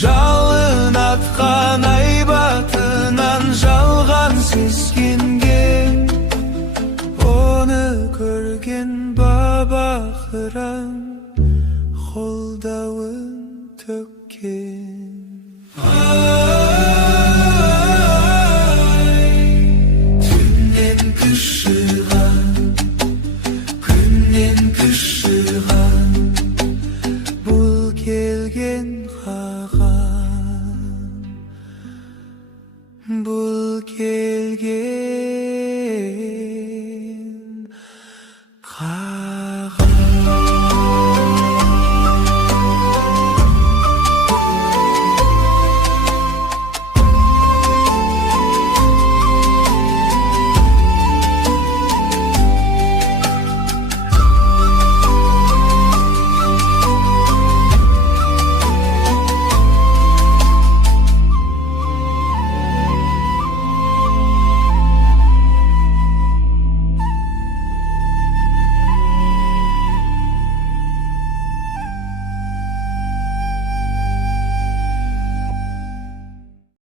жалын атқан айбатынан жалған сескенген, оны көрген баба қыран қолдауын төккен. Түннен күш жиған, күннен күш жиған, бұл келген